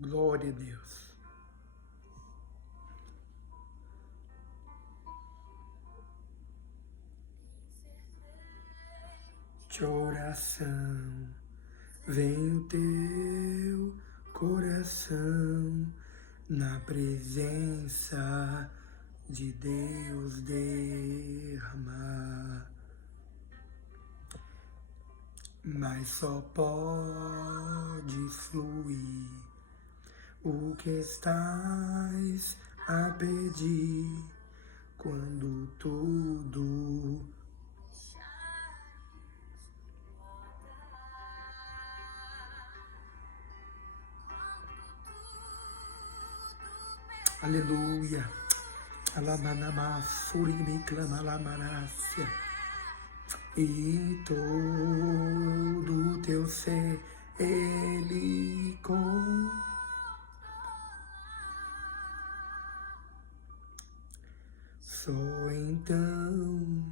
Glória a Deus. De oração, vem o teu coração na presença de Deus derramar. Mas só pode fluir o que estás a pedir quando tudo aleluia. Alamanamasurimiklamalámanácia. E todo o teu ser ele com. Só então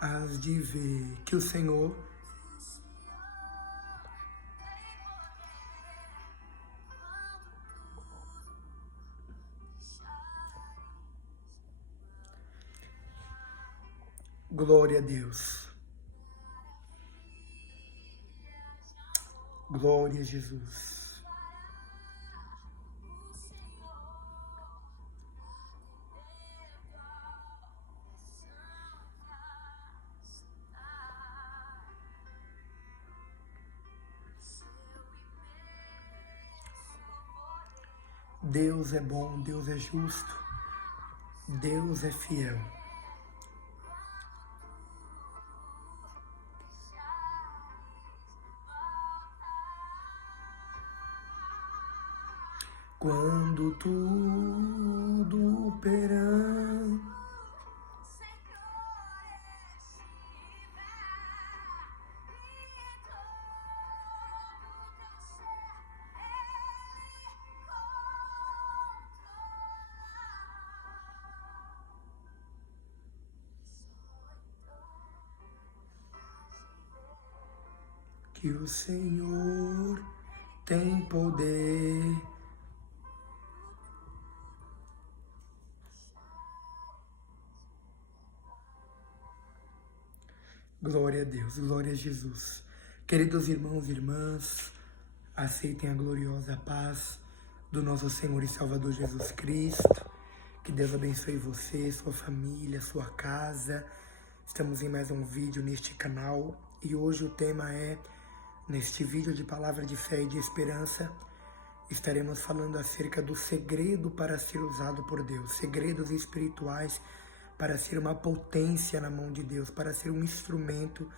has de ver que o Senhor glória a Deus. Glória a Jesus. Deus é bom, Deus é justo, Deus é fiel. Quando tudo perante que o Senhor tem poder. Glória a Deus, glória a Jesus. Queridos irmãos e irmãs, aceitem a gloriosa paz do nosso Senhor e Salvador Jesus Cristo. Que Deus abençoe você, sua família, sua casa. Estamos em mais um vídeo neste canal e hoje o tema é, neste vídeo de palavra de fé e de esperança, estaremos falando acerca do segredo para ser usado por Deus, segredos espirituais para ser uma potência na mão de Deus, para ser um instrumento,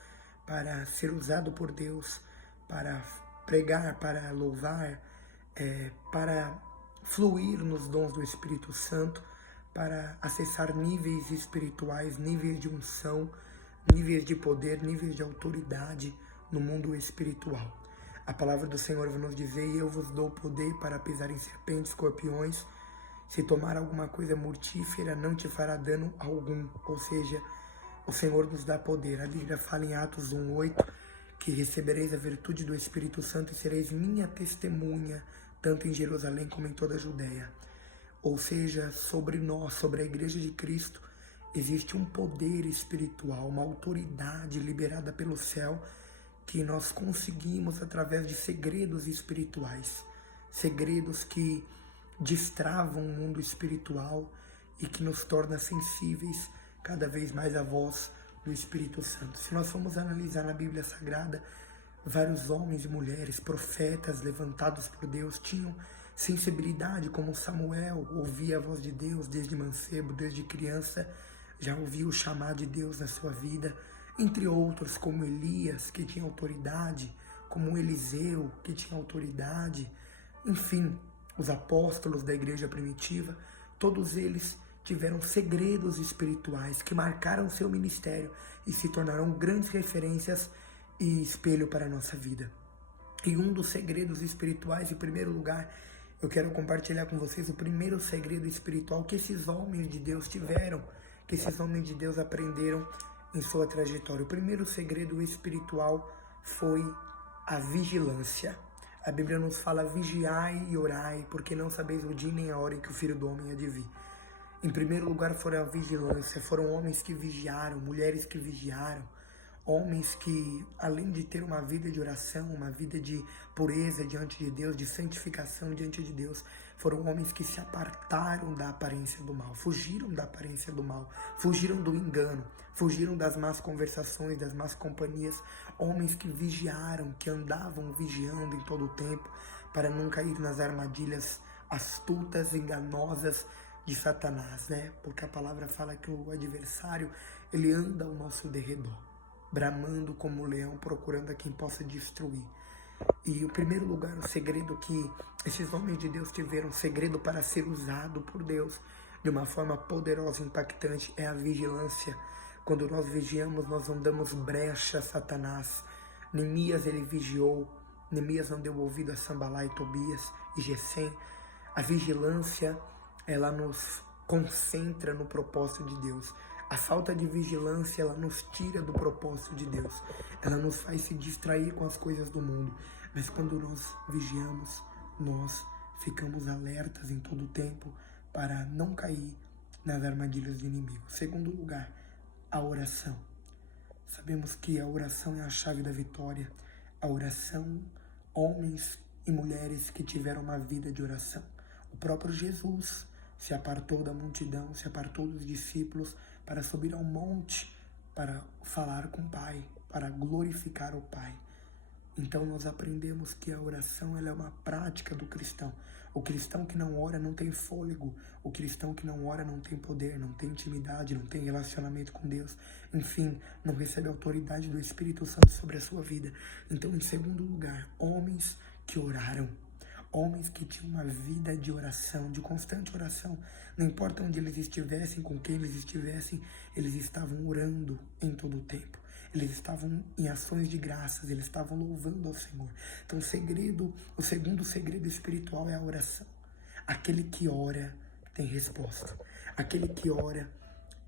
para ser usado por Deus, para pregar, para louvar, para fluir nos dons do Espírito Santo, para acessar níveis espirituais, níveis de unção, níveis de poder, níveis de autoridade no mundo espiritual. A palavra do Senhor vai nos dizer: eu vos dou poder para pisar em serpentes, escorpiões. Se tomar alguma coisa mortífera, não te fará dano algum. Ou seja, o Senhor nos dá poder. A Bíblia fala em Atos 1:8 que recebereis a virtude do Espírito Santo e sereis minha testemunha, tanto em Jerusalém como em toda a Judéia. Ou seja, sobre nós, sobre a Igreja de Cristo, existe um poder espiritual, uma autoridade liberada pelo céu, que nós conseguimos através de segredos espirituais, segredos que destravam o mundo espiritual e que nos torna sensíveis cada vez mais à voz do Espírito Santo. Se nós formos analisar na Bíblia Sagrada, vários homens e mulheres, profetas levantados por Deus, tinham sensibilidade, como Samuel, ouvia a voz de Deus desde mancebo, desde criança, já ouvia o chamar de Deus na sua vida, entre outros, como Elias, que tinha autoridade, como Eliseu, que tinha autoridade, enfim, os apóstolos da igreja primitiva, todos eles tiveram segredos espirituais que marcaram seu ministério e se tornaram grandes referências e espelho para a nossa vida. E um dos segredos espirituais, em primeiro lugar, eu quero compartilhar com vocês o primeiro segredo espiritual que esses homens de Deus tiveram, que esses homens de Deus aprenderam em sua trajetória. O primeiro segredo espiritual foi a vigilância. A Bíblia nos fala: vigiai e orai, porque não sabeis o dia nem a hora em que o Filho do Homem há de vir. Em primeiro lugar foram a vigilância, foram homens que vigiaram, mulheres que vigiaram, homens que, além de ter uma vida de oração, uma vida de pureza diante de Deus, de santificação diante de Deus, foram homens que se apartaram da aparência do mal, fugiram da aparência do mal, fugiram do engano, fugiram das más conversações, das más companhias, homens que vigiaram, que andavam vigiando em todo o tempo, para não cair nas armadilhas astutas, enganosas de Satanás, né? Porque a palavra fala que o adversário, ele anda ao nosso derredor, bramando como um leão, procurando a quem possa destruir. E o primeiro lugar, o segredo que esses homens de Deus tiveram, o segredo para ser usado por Deus de uma forma poderosa e impactante, é a vigilância. Quando nós vigiamos, nós não damos brecha a Satanás. Neemias, ele vigiou. Neemias não deu ouvido a Sambalá e Tobias e Gesem. A vigilância, ela nos concentra no propósito de Deus. A falta de vigilância, ela nos tira do propósito de Deus. Ela nos faz se distrair com as coisas do mundo. Mas quando nós vigiamos, nós ficamos alertas em todo o tempo para não cair nas armadilhas do inimigo. Segundo lugar, a oração. Sabemos que a oração é a chave da vitória. A oração, homens e mulheres que tiveram uma vida de oração. O próprio Jesus se apartou da multidão, se apartou dos discípulos para subir ao monte, para falar com o Pai, para glorificar o Pai. Então nós aprendemos que a oração, ela é uma prática do cristão. O cristão que não ora não tem fôlego. O cristão que não ora não tem poder, não tem intimidade, não tem relacionamento com Deus. Enfim, não recebe a autoridade do Espírito Santo sobre a sua vida. Então, em segundo lugar, homens que oraram. Homens que tinham uma vida de oração, de constante oração. Não importa onde eles estivessem, com quem eles estivessem, eles estavam orando em todo o tempo. Eles estavam em ações de graças, eles estavam louvando ao Senhor. Então o segundo segredo espiritual é a oração. Aquele que ora tem resposta. Aquele que ora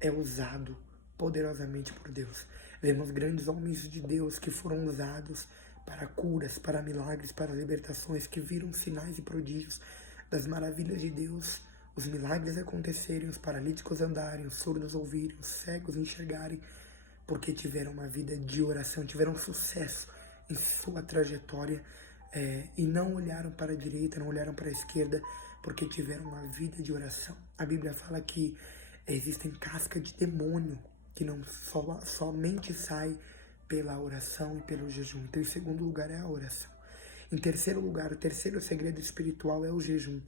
é usado poderosamente por Deus. Vemos grandes homens de Deus que foram usados para curas, para milagres, para libertações, que viram sinais e prodígios das maravilhas de Deus, os milagres acontecerem, os paralíticos andarem, os surdos ouvirem, os cegos enxergarem, porque tiveram uma vida de oração, tiveram sucesso em sua trajetória e não olharam para a direita, não olharam para a esquerda, porque tiveram uma vida de oração. A Bíblia fala que existem cascas de demônio que não somente sai pela oração e pelo jejum. Então, em segundo lugar, é a oração. Em terceiro lugar, o terceiro segredo espiritual é o jejum.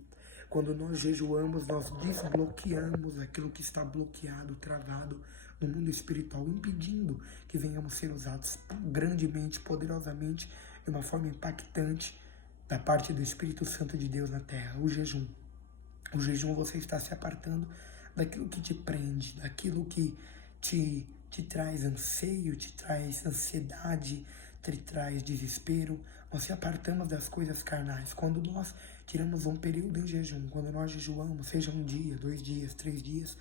Quando nós jejuamos, nós desbloqueamos aquilo que está bloqueado, travado no mundo espiritual, impedindo que venhamos ser usados grandemente, poderosamente, de uma forma impactante da parte do Espírito Santo de Deus na terra. O jejum. O jejum, você está se apartando daquilo que te prende, daquilo que te traz anseio, te traz ansiedade, te traz desespero. Nós se apartamos das coisas carnais. Quando nós tiramos um período em jejum, quando nós jejuamos, seja um dia, 2 dias, 3 dias,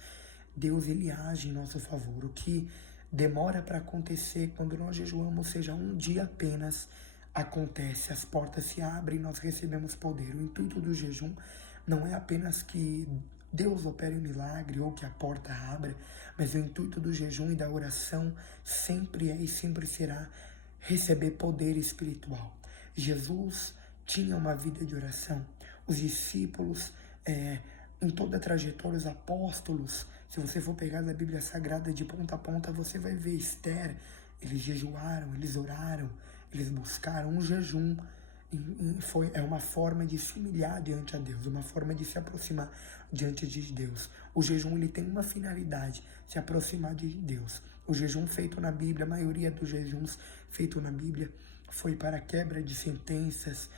Deus, ele age em nosso favor. O que demora para acontecer, quando nós jejuamos, seja um dia apenas, acontece. As portas se abrem e nós recebemos poder. O intuito do jejum não é apenas que Deus opere um milagre ou que a porta abra, mas o intuito do jejum e da oração sempre é e sempre será receber poder espiritual. Jesus tinha uma vida de oração. Os discípulos, em toda a trajetória, os apóstolos, se você for pegar na Bíblia Sagrada de ponta a ponta, você vai ver Esther, eles jejuaram, eles oraram, eles buscaram um jejum. É uma forma de se humilhar diante a Deus, uma forma de se aproximar diante de Deus. O jejum, ele tem uma finalidade, se aproximar de Deus. O jejum feito na Bíblia, a maioria dos jejuns feitos na Bíblia foi para a quebra de sentenças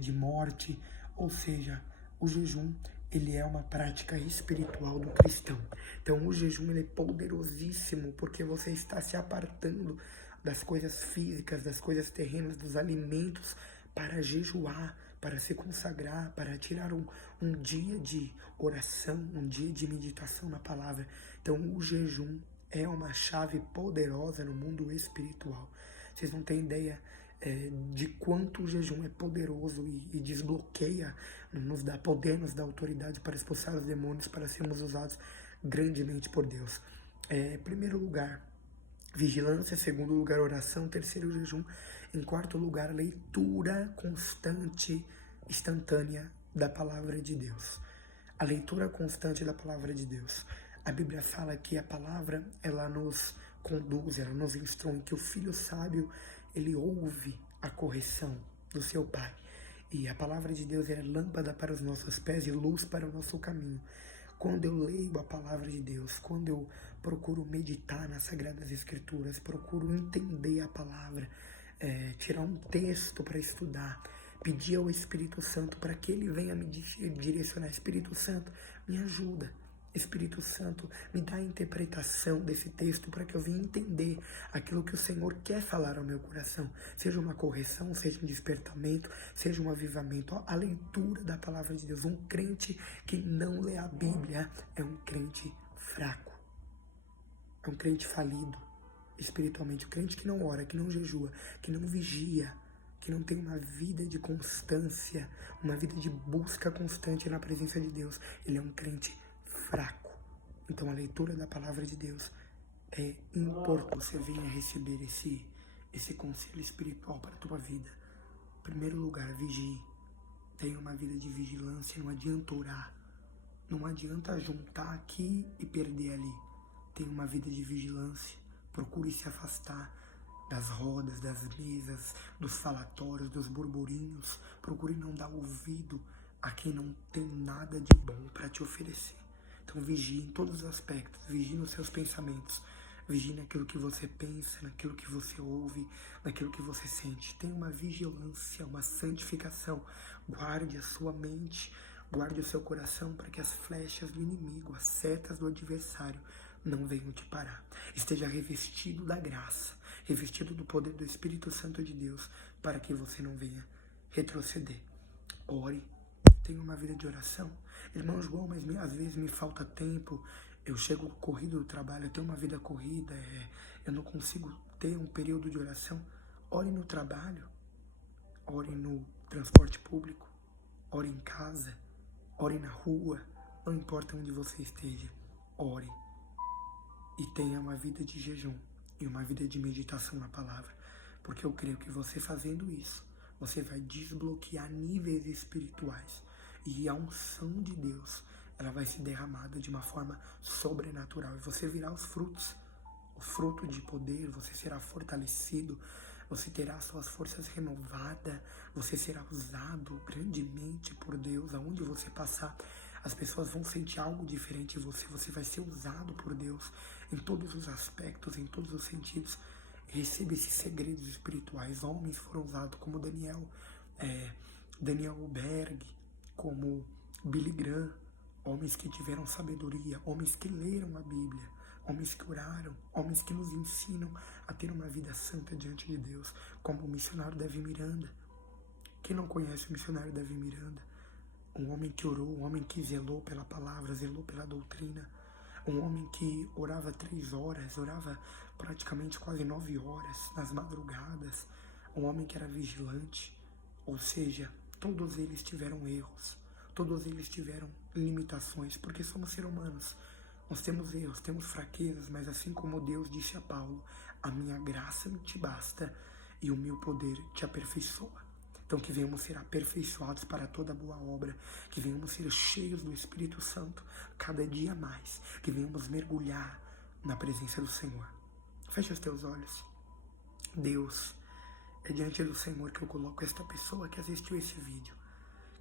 de morte, ou seja, o jejum, ele é uma prática espiritual do cristão. Então o jejum, ele é poderosíssimo, porque você está se apartando das coisas físicas, das coisas terrenas, dos alimentos, para jejuar, para se consagrar, para tirar um dia de oração, um dia de meditação na palavra. Então o jejum é uma chave poderosa no mundo espiritual. Vocês não têm ideia de quanto o jejum é poderoso e desbloqueia, nos dá poder, nos dá autoridade para expulsar os demônios, para sermos usados grandemente por Deus. Primeiro lugar, vigilância. Segundo lugar, oração. Terceiro, jejum. Em quarto lugar, leitura constante, instantânea da palavra de Deus. A leitura constante da palavra de Deus. A Bíblia fala que a palavra, ela nos conduz, ela nos instrui, que o filho sábio, ele ouve a correção do seu pai. E a palavra de Deus é lâmpada para os nossos pés e luz para o nosso caminho. Quando eu leio a palavra de Deus, quando eu procuro meditar nas Sagradas Escrituras, procuro entender a palavra, tirar um texto para estudar, pedir ao Espírito Santo para que ele venha me direcionar. Espírito Santo, me ajuda. Espírito Santo, me dá a interpretação desse texto para que eu venha entender aquilo que o Senhor quer falar ao meu coração. Seja uma correção, seja um despertamento, seja um avivamento. A leitura da palavra de Deus. Um crente que não lê a Bíblia é um crente fraco. É um crente falido espiritualmente. Um crente que não ora, que não jejua, que não vigia, que não tem uma vida de constância, uma vida de busca constante na presença de Deus. Ele é um crente fraco. Então a leitura da palavra de Deus é importante. Você venha receber esse conselho espiritual para a tua vida. Em primeiro lugar, vigie. Tenha uma vida de vigilância. Não adianta orar, não adianta juntar aqui e perder ali. Tenha uma vida de vigilância. Procure se afastar das rodas, das mesas, dos falatórios, dos burburinhos. Procure não dar ouvido a quem não tem nada de bom para te oferecer. Então vigie em todos os aspectos, vigie nos seus pensamentos, vigie naquilo que você pensa, naquilo que você ouve, naquilo que você sente. Tenha uma vigilância, uma santificação. Guarde a sua mente, guarde o seu coração para que as flechas do inimigo, as setas do adversário não venham te parar. Esteja revestido da graça, revestido do poder do Espírito Santo de Deus, para que você não venha retroceder. Ore. Tenho uma vida de oração. Irmão João, mas às vezes me falta tempo, eu chego corrido do trabalho, eu tenho uma vida corrida, eu não consigo ter um período de oração. Ore no trabalho, ore no transporte público, ore em casa, ore na rua, não importa onde você esteja, ore. E tenha uma vida de jejum e uma vida de meditação na palavra, porque eu creio que você fazendo isso, você vai desbloquear níveis espirituais. E a unção de Deus, ela vai ser derramada de uma forma sobrenatural. E você virá os frutos, o fruto de poder, você será fortalecido, você terá suas forças renovadas, você será usado grandemente por Deus. Aonde você passar, as pessoas vão sentir algo diferente em você. Você vai ser usado por Deus em todos os aspectos, em todos os sentidos. Receba esses segredos espirituais. Homens foram usados como Daniel Berg, como Billy Graham, homens que tiveram sabedoria, homens que leram a Bíblia, homens que oraram, homens que nos ensinam a ter uma vida santa diante de Deus, como o missionário Davi Miranda. Quem não conhece o missionário Davi Miranda? Um homem que orou, um homem que zelou pela palavra, zelou pela doutrina, um homem que orava 3 horas, orava praticamente quase 9 horas nas madrugadas, um homem que era vigilante. Ou seja, todos eles tiveram erros, todos eles tiveram limitações, porque somos seres humanos. Nós temos erros, temos fraquezas, mas assim como Deus disse a Paulo, a minha graça te basta e o meu poder te aperfeiçoa. Então que venhamos ser aperfeiçoados para toda boa obra, que venhamos ser cheios do Espírito Santo cada dia mais, que venhamos mergulhar na presença do Senhor. Feche os teus olhos. Deus, é diante do Senhor que eu coloco esta pessoa que assistiu esse vídeo,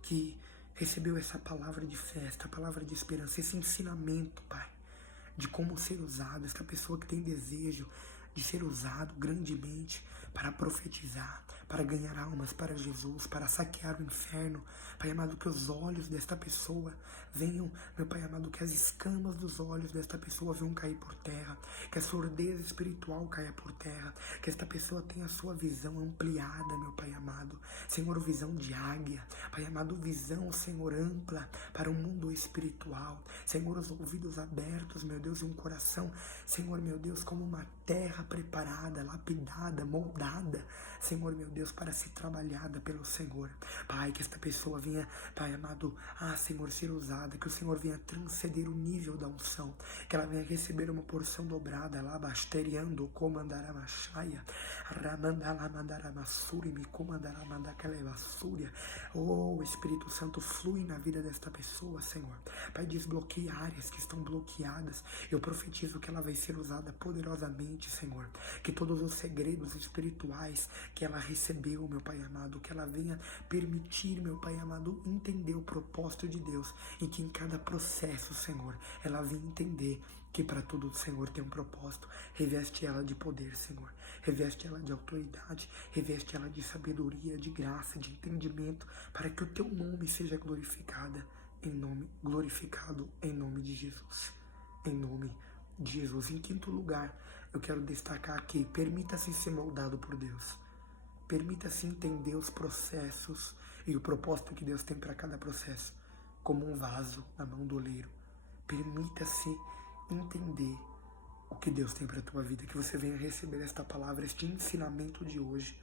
que recebeu essa palavra de fé, esta palavra de esperança, esse ensinamento, Pai, de como ser usado, esta pessoa que tem desejo de ser usado grandemente para profetizar, para ganhar almas para Jesus, para saquear o inferno. Pai amado, que os olhos desta pessoa venham, meu Pai amado, que as escamas dos olhos desta pessoa venham cair por terra, que a surdez espiritual caia por terra, que esta pessoa tenha a sua visão ampliada, meu Pai amado, Senhor, visão de águia, Pai amado, visão, Senhor, ampla para o mundo espiritual, Senhor, os ouvidos abertos, meu Deus, e um coração, Senhor, meu Deus, como uma terra preparada, lapidada, moldada, Senhor, meu Deus, para ser trabalhada pelo Senhor. Pai, que esta pessoa venha, Pai amado, Senhor, ser usada, que o Senhor venha transcender o nível da unção, que ela venha receber uma porção dobrada, lá, basteriando, comandaramachaya, ramandalamandaramassuri, me comandaramandacalevassúria. Oh, Espírito Santo, flui na vida desta pessoa, Senhor. Pai, desbloqueie áreas que estão bloqueadas. Eu profetizo que ela vai ser usada poderosamente, Senhor. Que todos os segredos espirituais que ela recebeu, meu Pai amado, que ela venha permitir, meu Pai amado, entender o propósito de Deus, e que em cada processo, Senhor, ela venha entender que para tudo o Senhor tem um propósito. Reveste ela de poder, Senhor. Reveste ela de autoridade. Reveste ela de sabedoria, de graça, de entendimento, para que o teu nome seja glorificado em nome de Jesus. Em nome de Jesus. Em quinto lugar, eu quero destacar aqui: permita-se ser moldado por Deus. Permita-se entender os processos e o propósito que Deus tem para cada processo, como um vaso na mão do oleiro. Permita-se entender o que Deus tem para a tua vida, que você venha receber esta palavra, este ensinamento de hoje,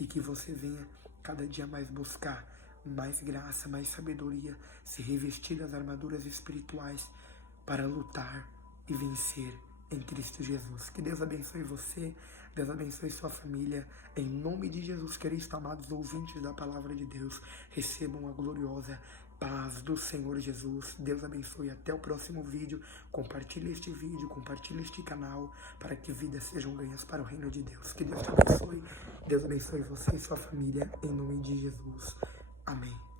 e que você venha cada dia mais buscar mais graça, mais sabedoria, se revestir das armaduras espirituais para lutar e vencer em Cristo Jesus. Que Deus abençoe você, Deus abençoe sua família, em nome de Jesus Cristo. Amados ouvintes da palavra de Deus, recebam a gloriosa paz do Senhor Jesus. Deus abençoe. Até o próximo vídeo. Compartilhe este vídeo, compartilhe este canal, para que vidas sejam ganhas para o reino de Deus. Que Deus te abençoe. Deus abençoe você e sua família, em nome de Jesus. Amém.